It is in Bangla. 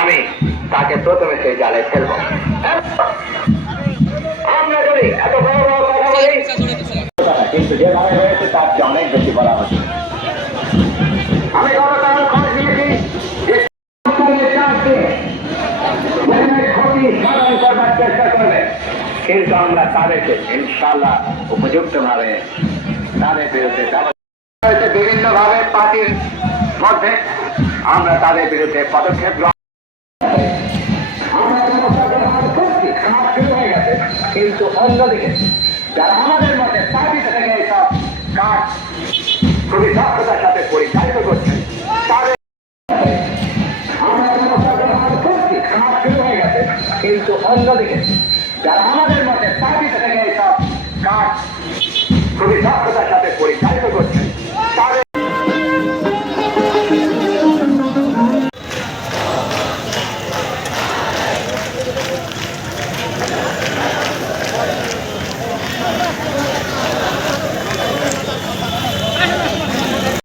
আমি তাকে প্রথমে সেই জালে ফেলবো। আমরা যদি এত বড় বড় কথা বলি, কিন্তু যেভাবে হয়েছে তার চেয়ে অনেক বেশি বলা হচ্ছে। আমি গতকাল খোঁজ নিয়েছি যে ক্ষতি সাধন করবার চেষ্টা করবে, কিন্তু আমরা তাদেরকে ইনশাল্লাহ উপযুক্ত ভাবে তাদের বিরুদ্ধে বিভিন্ন ভাবে পার্টির মধ্যে আমরা তাদের বিরুদ্ধে পদক্ষেপ শুরু হয়ে গেছে। কিন্তু অন্যদিকে যারা আমাদের মধ্যে পার্টি থেকে এইসব কাজ খুবই দক্ষতার সাথে পরিচালিত করছে তাদের শুরু হয়ে গেছে। কিন্তু অন্যদিকে যারা আমাদের মধ্যে পার্টি থেকে এইসব কাজ খুবই দক্ষতার সাথে পরিচালিত